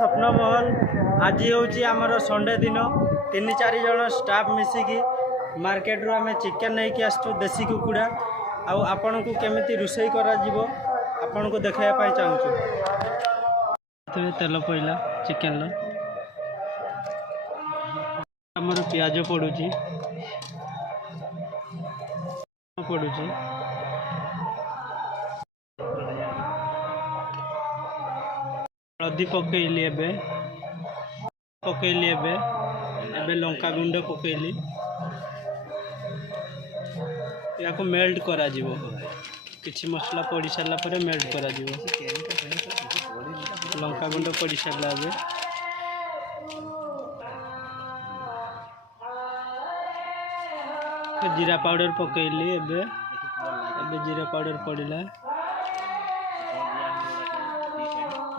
स्वप्नमहल आज हूँ आमर संडे दिन 3-4 जन स्टाफ मिसिकी मार्केट रू आम चिकेन नहीं कि आसु देसी कुकुड़ा आपण को केमिति रोषे करा आपण को देखाइबा चाहूँ। तेल पड़ा चिकेन आमर पियाज पड़ुची हल्दी पकईली एबे लंका गुंड पकईली या मेल्ट करा जीवो किछि मसला पड़ी सारा पर मेल्ट करा जीवो लंका गुंड पड़ी सारा जीरा पाउडर पकईली एबे जीरा पाउडर पड़ला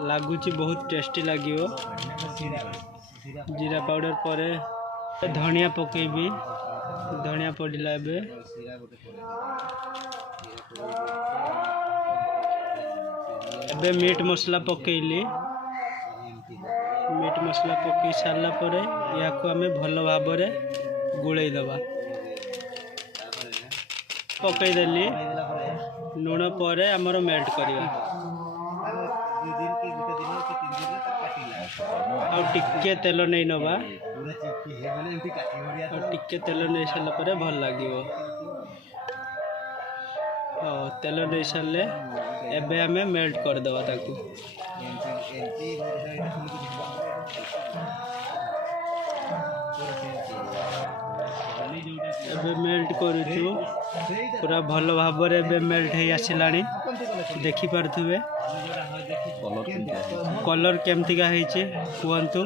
लगुच बहुत टेस्टी लगे। जीरा पाउडर पर धनिया पकेबी धनिया पड़ला एबे मीट मसला पकेली मीट मसला पकई सारा पर या आम भल भाव गुड़े दबा पकईदेली लुण पर आमर मेल्ट करवा टिके तेल नहीं नवा टिके तेल नहीं सारा पर भल लगे तेल नहीं सारे एबे आमे मेल्ट करदे ताकू एबे मेल्ट करूँ पूरा भल भाव मेल्ट हो आसलानी देखी पारे कलर केमतिका कहतु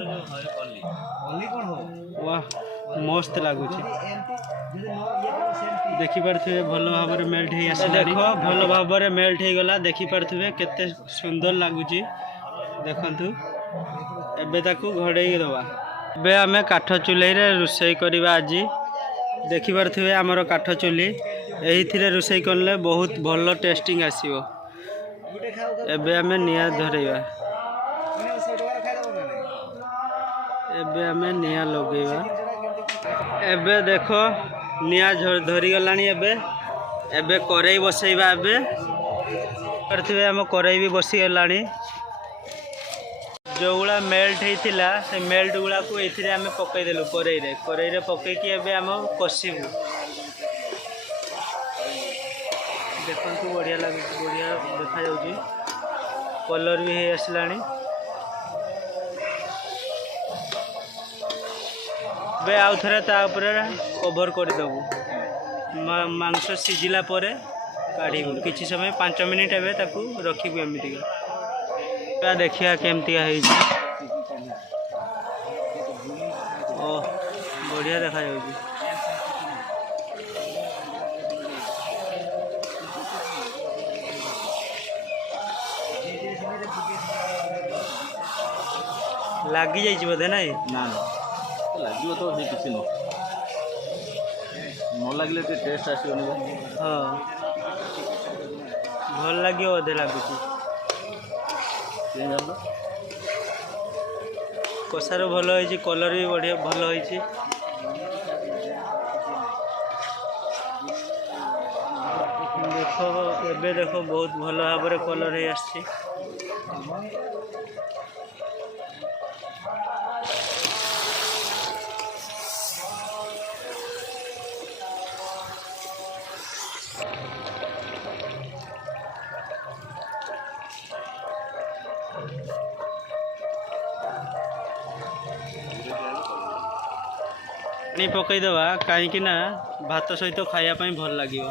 वाह मस्त लगुच देखी पारे भल भाव मेल्ट हो आसला देख भल भाव मेल्ट हो गला देखी पारे केते सुंदर लगुच देखु एबे ताकू घड़े दबा एबे आमे काठ चूल्हे रे रोषे करवा आज देखी पारे आमर काठ चूल्ही एही रोषे कले बहुत भल टेस्टिंग आसीबो एबे आमे निया धरेवा एबे आमे निया लगेवा एबे देखो निया धरी गलानी एबे एबे करेई बसैबा एबे करथिबे आम करेई भी बसी गलानी जो गुला मेल्ट होता से मेल्ट गुला को एथिरे आमे पकईदेलु करेई रे पकईकी एबे आम कषिबु देखु बढ़िया लगे बढ़िया देखा जाउची कलर भी है आसलानी बे आउ थे कभर करदेबू मांस सीझिला पर काढ़ू किसी समय 5 मिनिट एबे ताकू रखिबू एमती देखिया केमती ओ बढ़िया देखा जाउची लगी जाइए बोधे ना ना लगे तो किसी न लगे टेस्ट आसो हाँ भल लगे बोधे लगुच कषार भल हो कलर भी बढ़िया भल हो देखो एबे देखो बहुत भल भाव कलर हो आसी पानी पकईदवा कहीं भात सहित खायापाई भल लगे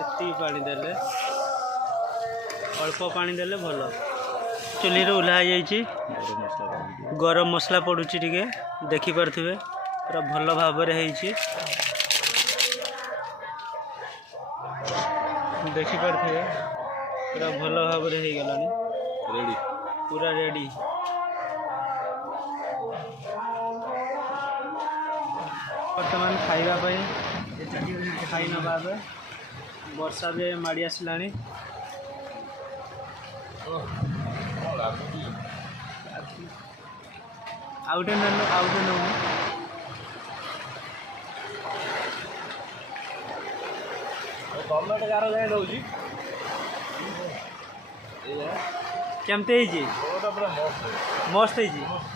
एति पानी देले अल्प पानी देले भल चुल्ही ओह्ला जाइए गरम मसला पड़ुची टिके देखी पारे पूरा भल भाव देखी पारे पूरा भल भाव रेडी पूरा रेडी बर्तमान खाइबापी खाई नवा वर्षा भी माड़ी आसला आउटे ननु आउटे ननु गवर्नमेंट गार जाए दौजी केमते ହେଇଛି पूरा मस्त मस्त ହେଇଛି